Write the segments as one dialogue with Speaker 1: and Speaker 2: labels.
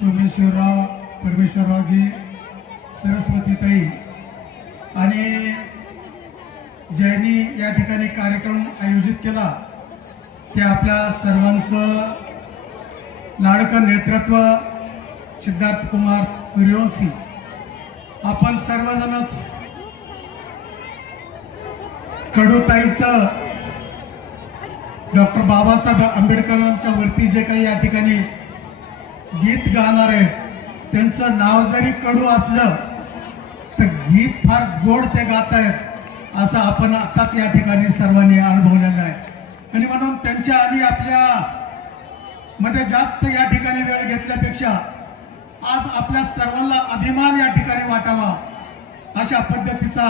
Speaker 1: सोमेश्वरराव परमेश्वररावजी सरस्वतीताई. आणि ज्यांनी या ठिकाणी कार्यक्रम आयोजित केला ते आपल्या सर्वांचं लाडकं नेतृत्व सिद्धार्थ कुमार सूर्यवंशी. आपण सर्वजणच कडूताईचं डॉक्टर बाबासाहेब आंबेडकरांच्या वरती जे काही या ठिकाणी गीत गाणार आहेत. त्यांचं नाव जरी कडू असलं तर गीत फार गोड ते गात आहेत असं आपण आताच या ठिकाणी सर्वांनी अनुभवलेलं आहे. आणि म्हणून त्यांच्या आणि आपल्या मध्ये जास्त या ठिकाणी वेळ घेतल्यापेक्षा आज आपल्या सर्वांना अभिमान या ठिकाणी वाटावा अशा पद्धतीचा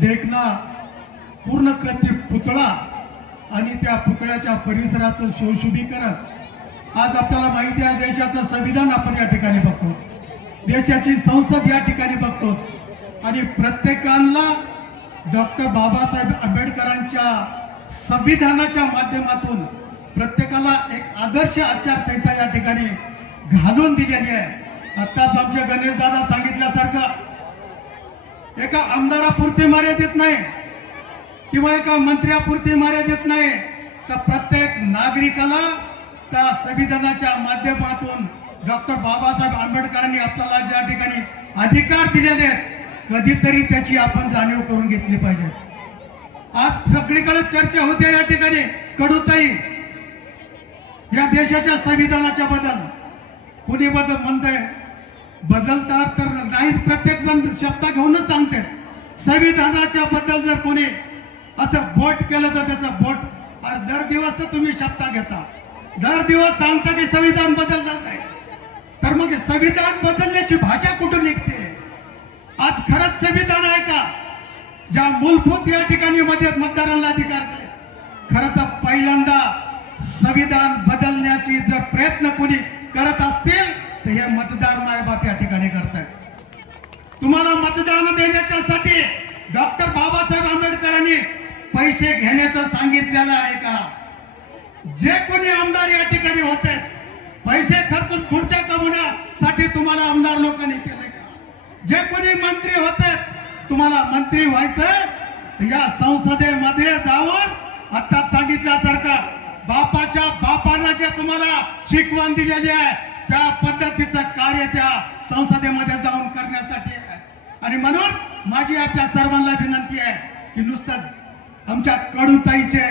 Speaker 1: देखना पूर्ण कृती पुतळा आणि त्या पुतळ्याच्या परिसराचं शोषुभीकरण आज आपल्याला माहिती आहे देशाचं संविधान आपण या ठिकाणी बघतो. देशाची संसद या ठिकाणी बघतो. आणि प्रत्येकाला डॉक्टर बाबासाहेब आंबेडकरांच्या संविधानाच्या माध्यमातून प्रत्येकाला एक आदर्श आचारसंहिता या ठिकाणी घालून दिलेली आहे. आत्ताच आमच्या गणेशदादा सांगितल्यासारखं एका आमदारापुरती मर्यादित नाही किंवा एका मंत्र्यापुरती मर्यादित नाही तर प्रत्येक नागरिकाला त्या संविधानाच्या माध्यमातून डॉक्टर बाबासाहेब आंबेडकरांनी आपल्याला ज्या ठिकाणी अधिकार दिलेले आहेत. कधीतरी त्याची आपण जाणीव करून घेतली पाहिजे. आज सगळीकडे चर्चा होते या ठिकाणी कडूताई. या देशाच्या संविधानाच्या बद्दल कुणी बदल म्हणतंय? बदलतात तर नाही प्रत्येक जण शब्द घेऊनच सांगते. संविधानाच्या बद्दल जर कोणी असं बोट केलं तर त्याचं बोट दर दिवस तर तुम्ही शब्द घेता. दर दिवस सांगता की संविधान बदलणार नाही. तर मग संविधान बदलण्याची भाषा कुठून निघते? आज खरंच संविधान आहे का? ज्या मूलभूत या ठिकाणी मध्ये मतदारांना अधिकार दिले. खरं तर पहिल्यांदा संविधान बदलण्याची जर प्रयत्न कोणी करत असतील तर हे मतदार मायबाप या ठिकाणी करतायत. तुम्हाला मतदान देण्याच्यासाठी डॉक्टर बाबासाहेब आंबेडकरांनी पैसे घेण्याचं सांगितलेलं आहे का? जे कोणी आमदार या ठिकाणी होते पैसे खर्चून पुढच्या कमवण्यासाठी तुम्हाला आमदार लोकांनी केले जे कोणी मंत्री होते तुम्हाला मंत्री व्हायचं या संसदेमध्ये जाऊन आता सांगितल्यासारखं बापाच्या बापाला जे तुम्हाला शिकवण दिलेली आहे त्या पद्धतीचं कार्य त्या संसदेमध्ये जाऊन करण्यासाठी आहे. आणि म्हणून माझी आपल्या सर्वांना विनंती आहे की नुसतं आमच्या कडूताईचे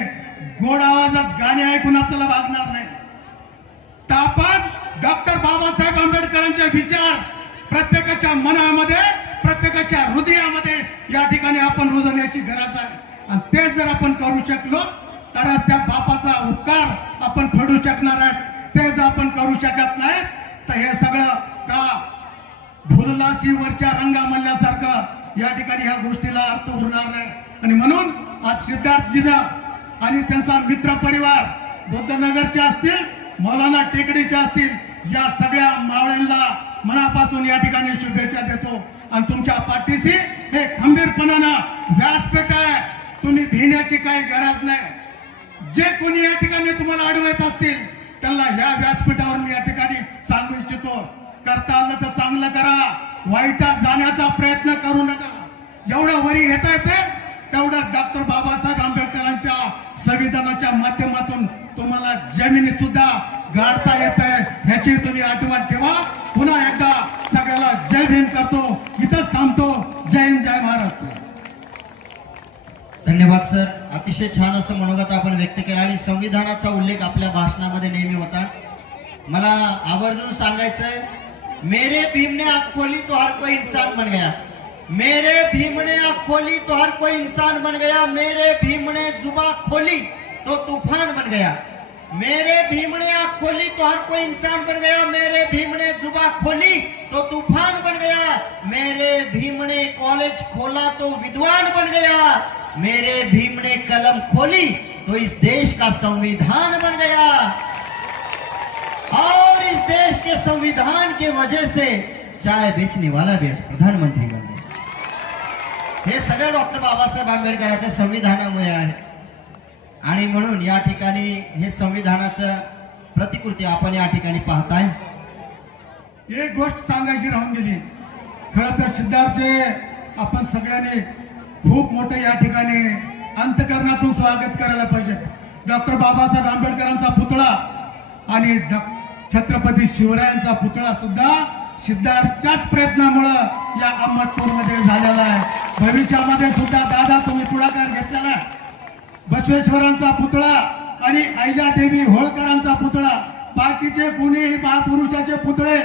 Speaker 1: गोड आवाजात गाणे ऐकून आपल्याला भागणार नाही. तर आपण डॉक्टर बाबासाहेब आंबेडकरांचे विचार प्रत्येकाच्या मनामध्ये प्रत्येकाच्या हृदयामध्ये या ठिकाणी आपण रुजवण्याची गरज आहे. आणि ते जर आपण करू शकलो तर त्या बापाचा उपकार आपण फेडू शकणार आहेत. ते जर आपण करू शकत नाही तर हे सगळं का फुललासीवरच्या रंगा म्हणल्यासारखं या ठिकाणी ह्या गोष्टीला अर्थ उरणार नाही. आणि म्हणून आज सिद्धार्थजीनं आणि त्यांचा मित्र परिवार बुद्धनगरचे असतील मौलाना टेकडीचे असतील या सगळ्या मावळ्यांना मनापासून या ठिकाणी शुभेच्छा देतो. आणि तुमच्या पाठीशी हे खंबीरपणानं व्यासपीठ आहे. तुम्ही भिण्याची काही गरज नाही. जे कोणी या ठिकाणी तुम्हाला अडवत असतील त्यांना ह्या व्यासपीठावर मी या ठिकाणी सांगू इच्छितो. करता आलं तर चांगलं करा. वाईटात जाण्याचा प्रयत्न करू नका. जेवढं वरी घेता येते तेवढं डॉक्टर बाबासाहेब संविधानाच्या माध्यमातून तुम्हाला जमिनीत सुद्धा गाडता येत आहे. ह्याची तुम्ही आठवण ठेवा. पुन्हा एकदा सगळ्याला जय भीम करतो. इथंच थांबतो. जय हिंद जय महाराष्ट्र
Speaker 2: धन्यवाद सर. अतिशय छान असं मनोगत आपण व्यक्त केला आणि संविधानाचा उल्लेख आपल्या भाषणामध्ये नेहमी होता. मला आवर्जून सांगायचंय मेरे भीम ने आंख खोली तो हर कोई इंसान बन गया. मेरे भीम ने आंख खोली तो हर कोई इंसान बन गया. मेरे भीम ने जुबा खोली. तो तूफ़ान बन गया। मेरे भीम ने आँख खोली तो हर कोई इंसान बन गया। मेरे भीम ने जुबा खोली तो तूफ़ान बन गया। मेरे भीम ने कॉलेज खोला तो विद्वान बन गया। मेरे भीम ने कलम खोली तो इस देश का संविधान बन गया। और इस देश के संविधान के वजह से चाय बेचने वाला भी प्रधानमंत्री बन गया। हे सगळं डॉक्टर बाबासाहेब आंबेडकरांच्या संविधानामुळे आहे. आणि म्हणून या ठिकाणी हे संविधानाचं प्रतिकृती आपण या ठिकाणी पाहताय.
Speaker 1: एक गोष्ट सांगायची राहून गेली. खरं तर सिद्धार्थचे आपण सगळ्यांनी खूप मोठं या ठिकाणी अंतकरणातून स्वागत करायला पाहिजे. डॉक्टर बाबासाहेब आंबेडकरांचा पुतळा आणि छत्रपती शिवरायांचा पुतळा सुद्धा सिद्धार्थच्याच प्रयत्नामुळं या अहमदपूरमध्ये झालेला आहे. भविष्यामध्ये सुद्धा दादा तुम्ही पुढाकार घेतलेला आहे बसवेश्वरांचा पुतळा आणि देवी होळकरांचा पुतळा. बाकीचे कोणीही महापुरुषाचे पुतळे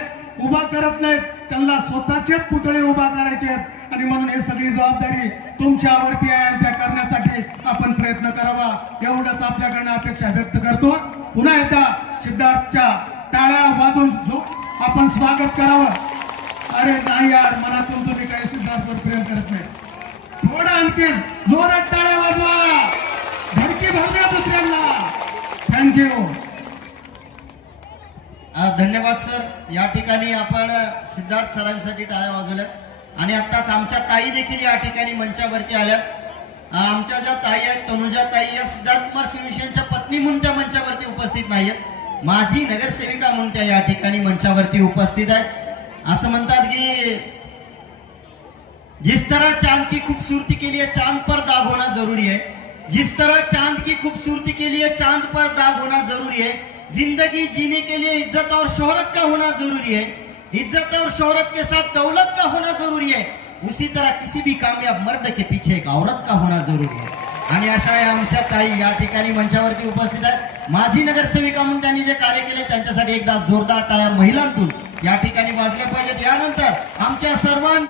Speaker 1: उभा करत नाहीत. त्यांना स्वतःचेच पुतळे उभा करायचे आहेत. आणि म्हणून हे सगळी जबाबदारी तुमच्यावरती आहे. आणि त्या करण्यासाठी आपण प्रयत्न करावा. एवढंच आपल्याकडनं अपेक्षा व्यक्त करतो. पुन्हा एकदा सिद्धार्थच्या टाळ्या वाजून आपण स्वागत करावं. अरे नाही यार मनातून तुम्ही काही सिद्धार्थवर प्रेम करत नाही. थोडं आणखी जोरात टाळ्या वाजवा. धडकी दुसऱ्यांना. थँक्यू
Speaker 2: धन्यवाद सर या ठिकाणी आपण सिद्धार्थ सरांसाठी टाळ्या वाजवल्या आणि आत्ताच आमच्या ताई देखील या ठिकाणी मंचावरती आल्यात. आमच्या ज्या ताई आहेत तनुजा ताई या सिद्धार्थ कुमार सुविशेंच्या पत्नी म्हणून त्या मंचावरती उपस्थित नाहीयेत. माझी नगरसेविका म्हणून त्या या ठिकाणी मंचावरती उपस्थित आहेत. असं म्हणतात की जिस तरह चांद की खूबसूरती के लिए चांद पर दाग होना जरूरी है जिस तरह चांद की खूबसूरती के लिए चांद पर दाग होना जरूरी है जिंदगी जीने के लिए इज्जत और शोहरत का होना जरूरी है इज्जत और शोहरत के साथ दौलत का होना जरूरी है उसी तरह किसी भी कामयाब मर्द के पीछे एक औरत का होना जरूरी है। आणि अशा या आमच्या ताई या ठिकाणी मंचावरती उपस्थित आहेत. माझी नगरसेविका म्हणून त्यांनी जे कार्य केले त्यांच्यासाठी एकदा जोरदार टाळ्या महिलांतून या ठिकाणी वाजल्या पाहिजेत. यानंतर आमच्या सर्वां